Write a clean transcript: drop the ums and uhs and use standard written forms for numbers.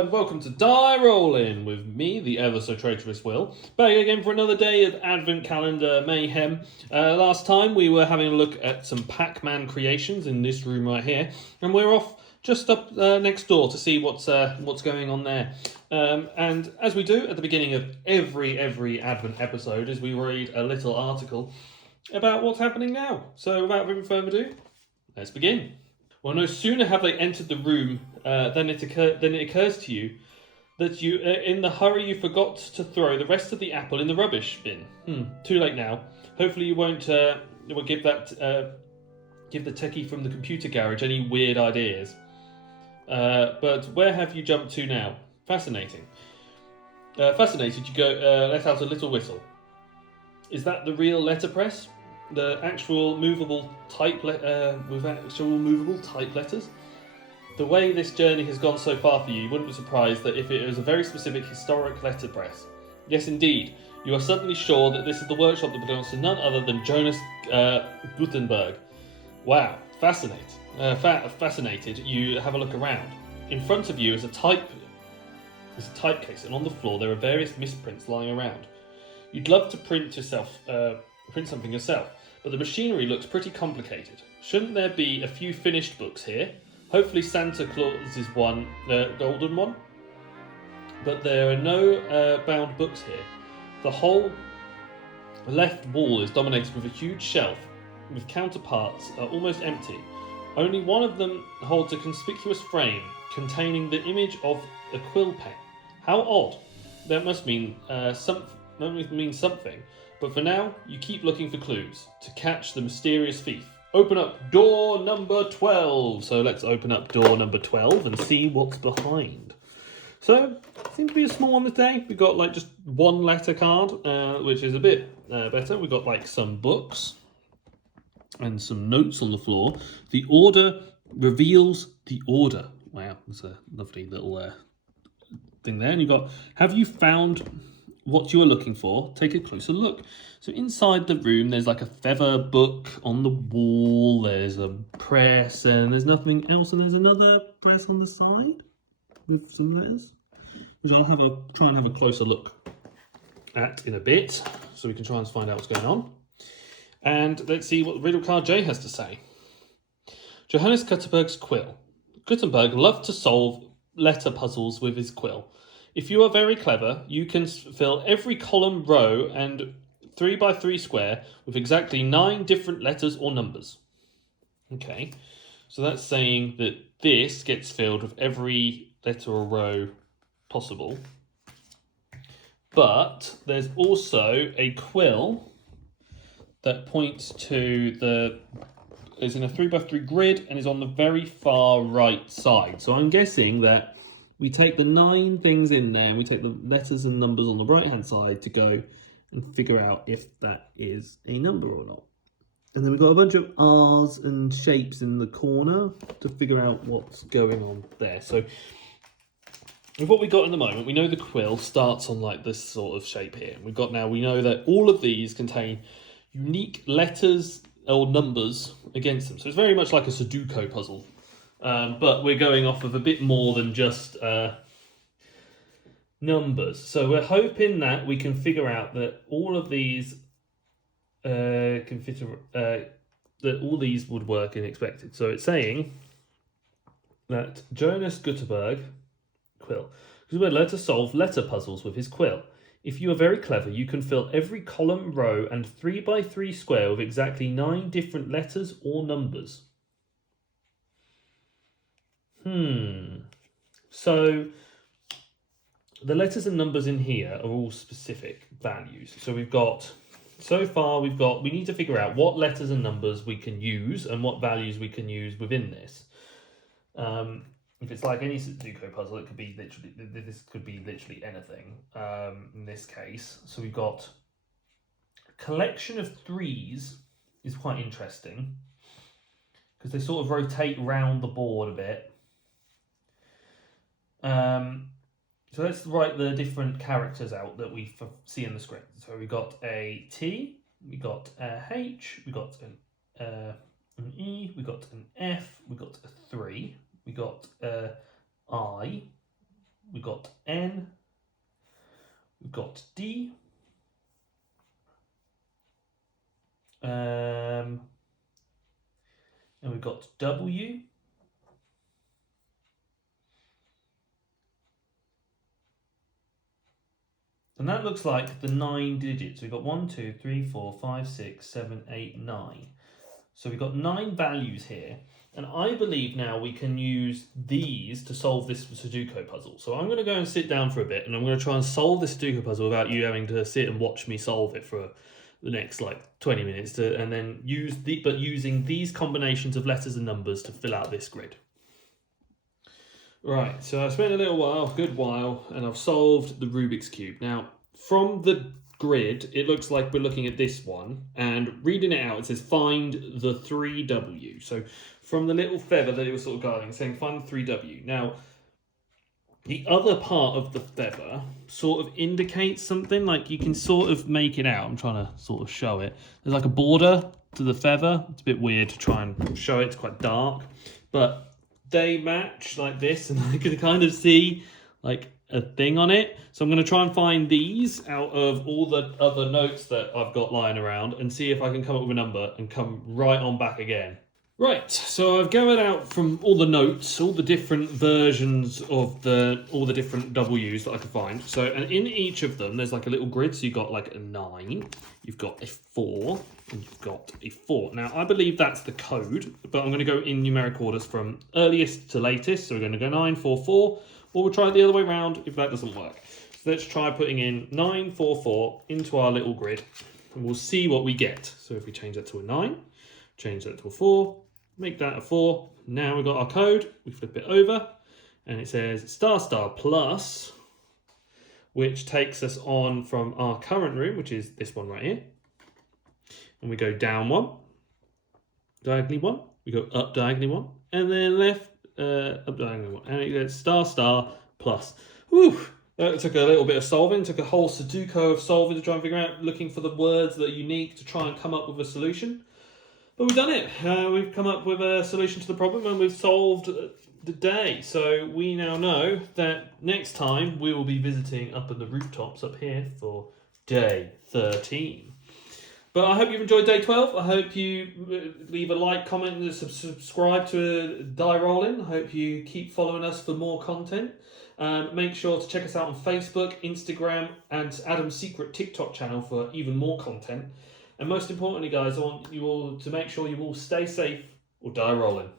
and welcome to Die Rollin with me, the ever so traitorous Will, back again for another day of Advent Calendar mayhem. Last time we were having a look at some Pac-Man creations in this room right here, and we're off just up next door to see what's going on there. And as we do at the beginning of every Advent episode, is we read a little article about what's happening now. So without further ado, let's begin. Well, no sooner have they entered the room than it occurs to you that in the hurry, you forgot to throw the rest of the apple in the rubbish bin. Too late now. Hopefully, you won't give the techie from the computer garage any weird ideas. But where have you jumped to now? Fascinating. Fascinated, you go let out a little whistle. Is that the real letterpress? The actual movable type with actual movable type letters? The way this journey has gone so far for you, you wouldn't be surprised that if it was a very specific historic letterpress. Yes, indeed. You are suddenly sure that this is the workshop that belongs to none other than Jonas Gutenberg. Wow, fascinated. You have a look around. In front of you is a typecase, and on the floor there are various misprints lying around. You'd love to print something yourself, but the machinery looks pretty complicated. Shouldn't there be a few finished books here? Hopefully Santa Claus is one, the golden one. But there are no bound books here. The whole left wall is dominated with a huge shelf, with counterparts almost empty. Only one of them holds a conspicuous frame containing the image of a quill pen. How odd. That must mean something. But for now, you keep looking for clues to catch the mysterious thief. Open up door number 12. So let's open up door number 12 and see what's behind. So, seems to be a small one today. We've got just one letter card, which is a bit better. We've got some books and some notes on the floor. The order reveals the order. Wow, that's a lovely little thing there. And you've got, have you found what you are looking for? Take a closer look. So inside the room, there's a feather book on the wall. There's a press, and there's nothing else. And there's another press on the side with some letters, which I'll try and have a closer look at in a bit, so we can try and find out what's going on. And let's see what riddle card J has to say. Johannes Gutenberg's quill. Gutenberg loved to solve letter puzzles with his quill. If you are very clever, you can fill every column, row, and 3x3 square with exactly 9 different letters or numbers. Okay, so that's saying that this gets filled with every letter or row possible. But there's also a quill that points to is in a 3x3 grid and is on the very far right side. So I'm guessing that we take the 9 things in there and we take the letters and numbers on the right hand side to go and figure out if that is a number or not. And then we've got a bunch of R's and shapes in the corner to figure out what's going on there. So with what we got in the moment, we know the quill starts on this sort of shape here. We know that all of these contain unique letters or numbers against them. So it's very much like a Sudoku puzzle. But we're going off of a bit more than just numbers. So we're hoping that we can figure out that all of these that all these would work in expected. So it's saying that Jonas Gutenberg quill. Gutenberg learned to solve letter puzzles with his quill. If you are very clever, you can fill every column, row, and 3x3 square with exactly 9 different letters or numbers. So the letters and numbers in here are all specific values. So we need to figure out what letters and numbers we can use and what values we can use within this. If it's like any Sudoku puzzle, this could be literally anything in this case. So we've got a collection of 3s is quite interesting because they sort of rotate round the board a bit. So let's write the different characters out that we see in the script. So we got a T, we got a H, we got an E, we got an F, we got a 3, we got a I, we got W. And that looks like the 9 digits. We've got 1, 2, 3, 4, 5, 6, 7, 8, 9. So we've got 9 values here. And I believe now we can use these to solve this Sudoku puzzle. So I'm going to go and sit down for a bit and I'm going to try and solve this Sudoku puzzle without you having to sit and watch me solve it for the next like 20 minutes and then using these combinations of letters and numbers to fill out this grid. Right, so I spent a good while, and I've solved the Rubik's Cube. Now, from the grid, it looks like we're looking at this one, and reading it out, it says find the 3W. So from the little feather that it was sort of guarding, saying find the 3W. Now, the other part of the feather sort of indicates something, like you can sort of make it out. I'm trying to sort of show it. There's like a border to the feather. It's a bit weird to try and show it. It's quite dark, but they match like this, and I can kind of see like a thing on it. So I'm going to try and find these out of all the other notes that I've got lying around and see if I can come up with a number and come right on back again. Right, so I've gathered out from all the notes, all the different versions of all the different W's that I could find. So, and in each of them, there's like a little grid. So you've got like a 9, you've got a 4, and you've got a 4. Now, I believe that's the code, but I'm going to go in numeric orders from earliest to latest. So we're going to go 9, 4, 4, or we'll try it the other way around if that doesn't work. So let's try putting in 9, 4, 4 into our little grid, and we'll see what we get. So if we change that to a 9, change that to a 4, make that a 4. Now we've got our code. We flip it over and it says star star plus, which takes us on from our current room, which is this one right here. And we go down 1, diagonally 1. We go up diagonally 1, and then left up diagonally 1. And it goes star star plus. Whew. That took a little bit of solving. Took a whole Sudoku of solving to try and figure out, looking for the words that are unique to try and come up with a solution. But we've done it. We've come up with a solution to the problem and we've solved the day. So we now know that next time we will be visiting up in the rooftops up here for day 13. But I hope you've enjoyed day 12. I hope you leave a like, comment, and subscribe to Die Rollin. I hope you keep following us for more content. Make sure to check us out on Facebook, Instagram, and Adam's secret TikTok channel for even more content. And most importantly, guys, I want you all to make sure you all stay safe or die rolling.